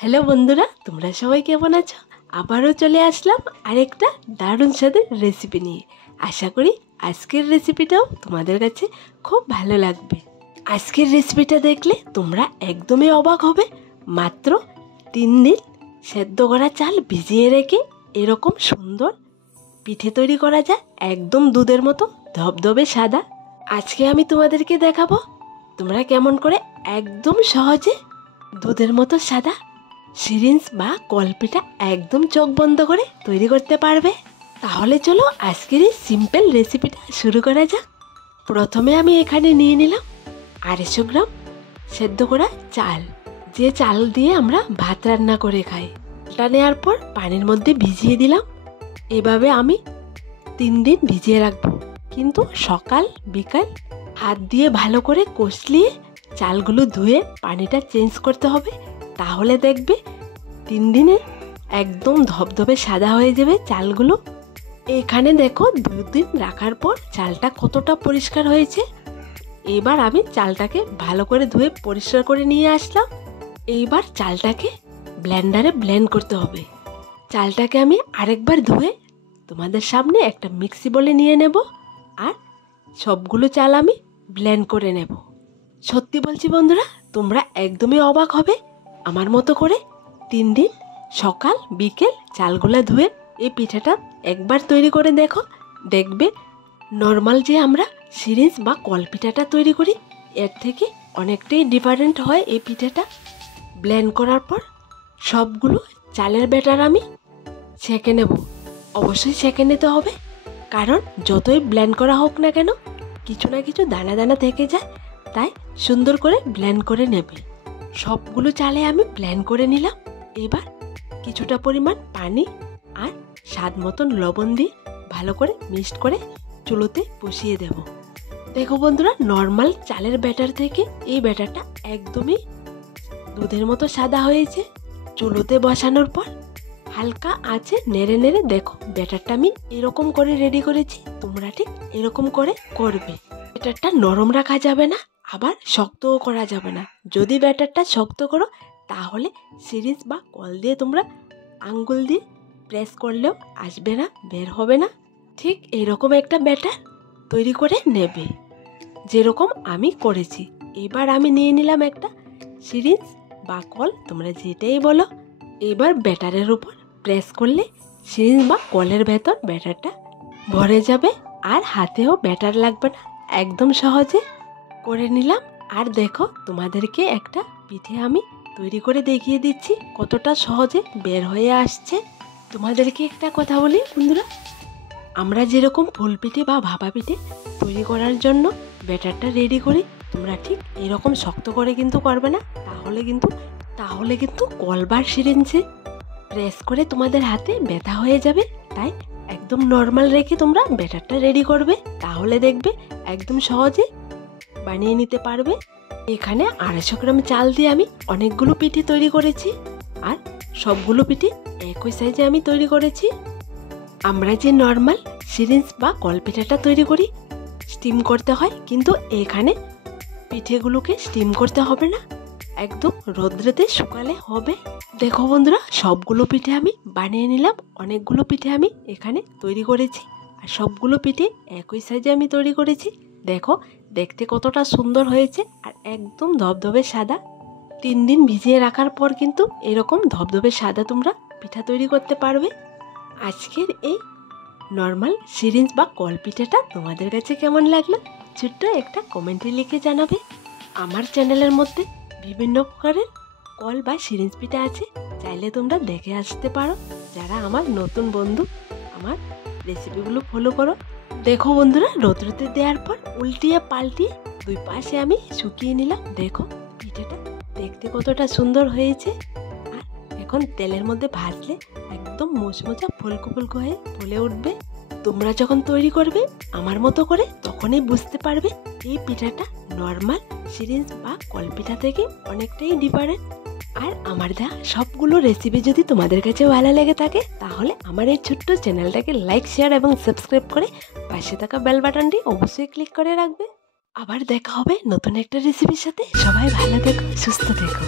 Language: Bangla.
হ্যালো বন্ধুরা, তোমরা সবাই কেমন আছো? আবারও চলে আসলাম আরেকটা দারুণ স্বাদের রেসিপি নিয়ে। আশা করি আজকের রেসিপিটাও তোমাদের কাছে খুব ভালো লাগবে। আজকের রেসিপিটা দেখলে তোমরা একদমই অবাক হবে। মাত্র 3 দিন সেদ্ধ করা চাল ভিজিয়ে রেখে এরকম সুন্দর পিঠে তৈরি করা যায়, একদম দুধের মতো ধবধবে সাদা। আজকে আমি তোমাদেরকে দেখাবো তোমরা কেমন করে একদম সহজে দুধের মতো সাদা সিরিঞ্জ বা কলপিঠা একদম চোখ বন্ধ করে তৈরি করতে পারবে। তাহলে চলো আজকের এই সিম্পল রেসিপিটা শুরু করা যাক। প্রথমে আমি এখানে নিয়ে নিলাম 250 গ্রাম সেদ্ধ করা চাল, যে চাল দিয়ে আমরা ভাত রান্না করে খাই। এটা নেওয়ার পর পানির মধ্যে ভিজিয়ে দিলাম। এভাবে আমি 3 দিন ভিজিয়ে রাখবো, কিন্তু সকাল বিকাল হাত দিয়ে ভালো করে কষলিয়ে চালগুলো ধুয়ে পানিটা চেঞ্জ করতে হবে। তাহলে দেখবে 3 দিনে একদম ধবধবে সাদা হয়ে যাবে চালগুলো। এখানে দেখো 2 দিন রাখার পর চালটা কতটা পরিষ্কার হয়েছে। এবার আমি চালটাকে ভালো করে ধুয়ে পরিষ্কার করে নিয়ে আসলাম। এইবার চালটাকে ব্লেন্ডারে ব্লেন্ড করতে হবে। চালটাকে আমি আরেকবার ধুয়ে তোমাদের সামনে একটা মিক্সি বলে নিয়ে নেব, আর সবগুলো চাল আমি ব্লেন্ড করে নেব। সত্যি বলছি বন্ধুরা, তোমরা একদমই অবাক হবে। আমার মতো করে 3 দিন সকাল বিকেল চালগুলা ধুয়ে এই পিঠাটা একবার তৈরি করে দেখো। দেখবে নর্মাল যে আমরা সিরিঞ্জ বা কলপিঠাটা তৈরি করি এর থেকে অনেকটাই ডিফারেন্ট হয় এই পিঠাটা। ব্লেন্ড করার পর সবগুলো চালের ব্যাটার আমি ছেঁকে নেব। অবশ্যই ছেঁকে নিতে হবে, কারণ যতই ব্লেন্ড করা হোক না কেন কিছু না কিছু দানা দানা থেকে যায়, তাই সুন্দর করে ব্লেন্ড করে নেবে। সবগুলো চালে আমি ব্লেন্ড করে নিলাম। এবার কিছুটা পরিমাণ পানি আর স্বাদ মতন লবণ দিয়ে ভালো করে মিক্সড করে চুলোতে বসিয়ে দেব। দেখো বন্ধুরা, নর্মাল চালের ব্যাটার থেকে এই ব্যাটারটা একদমই দুধের মতো সাদা হয়েছে। চুলোতে বসানোর পর হালকা আঁচে নেড়ে নেড়ে দেখো ব্যাটারটা আমি এরকম করে রেডি করেছি। তোমরা ঠিক এরকম করে করবে। ব্যাটারটা নরম রাখা যাবে না, আবার শক্তও করা যাবে না। যদি ব্যাটারটা শক্ত করো তাহলে সিরিঞ্জ বা কল দিয়ে তোমরা আঙ্গুল দিয়ে প্রেস করলেও আসবে না, বের হবে না। ঠিক এরকম একটা ব্যাটার তৈরি করে নেবে, যেরকম আমি করেছি। এবার আমি নিয়ে নিলাম একটা সিরিঞ্জ বা কল, তোমরা যেটাই বলো। এবার ব্যাটারের উপর প্রেস করলে সিরিঞ্জ বা কলের ভেতর ব্যাটারটা ভরে যাবে, আর হাতেও ব্যাটার লাগবে না। একদম সহজে করে নিলাম। আর দেখো তোমাদেরকে একটা পিঠে আমি তৈরি করে দেখিয়ে দিচ্ছি কতটা সহজে বের হয়ে আসছে। তোমাদেরকে একটা কথা বলি বন্ধুরা, আমরা যেরকম ফুল পিঠে বা ভাপা পিঠে তৈরি করার জন্য ব্যাটারটা রেডি করি, তোমরা ঠিক এরকম শক্ত করে কিন্তু করবে না। তাহলে কিন্তু কলবার সিরিঞ্জে প্রেস করে তোমাদের হাতে ব্যথা হয়ে যাবে। তাই একদম নর্মাল রেখে তোমরা ব্যাটারটা রেডি করবে, তাহলে দেখবে একদম সহজে বানিয়ে নিতে পারবে। এখানে 250 গ্রাম চাল দিয়ে আমি অনেকগুলো পিঠে তৈরি করেছি, আর সবগুলো পিঠে একই সাইজে আমি তৈরি করেছি। আমরা যে নর্মাল সিরিঞ্জ বা কলপিঠাটা তৈরি করি স্টিম করতে হয়, কিন্তু এখানে পিঠেগুলোকে স্টিম করতে হবে না, একদম রোদ্রেতে শুকালে হবে। দেখো বন্ধুরা, সবগুলো পিঠে আমি বানিয়ে নিলাম। অনেকগুলো পিঠে আমি এখানে তৈরি করেছি, আর সবগুলো পিঠে একই সাইজে আমি তৈরি করেছি। দেখো দেখতে কতটা সুন্দর হয়েছে, আর একদম ধবধবে সাদা। 3 দিন ভিজিয়ে রাখার পর কিন্তু এরকম ধবধবে সাদা তোমরা পিঠা তৈরি করতে পারবে। আজকের এই নর্মাল সিরিঞ্জ বা কল পিঠাটা তোমাদের কাছে কেমন লাগলো ছোট্ট একটা কমেন্টে লিখে জানাবে। আমার চ্যানেলের মধ্যে বিভিন্ন প্রকারের কল বা সিরিঞ্জ পিঠা আছে, চাইলে তোমরা দেখে আসতে পারো। যারা আমার নতুন বন্ধু, আমার রেসিপিগুলো ফলো করো। দেখো বন্ধুরা, রোদ্রুতে দেওয়ার পর উল্টিয়ে পাল্টিয়ে 2 পাশে আমি শুকিয়ে নিলাম। দেখো পিঠাটা দেখতে কতটা সুন্দর হয়েছে, আর এখন তেলের মধ্যে ভাজলে একদম মুচমুচা ফুলকো ফুলকো হয়ে ফুলে উঠবে। তোমরা যখন তৈরি করবে আমার মতো করে, তখনই বুঝতে পারবে এই পিঠাটা নর্মাল সিরিঞ্জ বা কলপিঠা থেকে অনেকটাই ডিফারেন্ট। আর আমার দেওয়া সবগুলো রেসিপি যদি তোমাদের কাছে ভালো লেগে থাকে, তাহলে আমার এই ছোট্ট চ্যানেলটাকে লাইক, শেয়ার এবং সাবস্ক্রাইব করে পাশে থাকা বেল বাটনটি অবশ্যই ক্লিক করে রাখবে। আবার দেখা হবে নতুন একটা রেসিপির সাথে। সবাই ভালো থেকো, সুস্থ থেকো।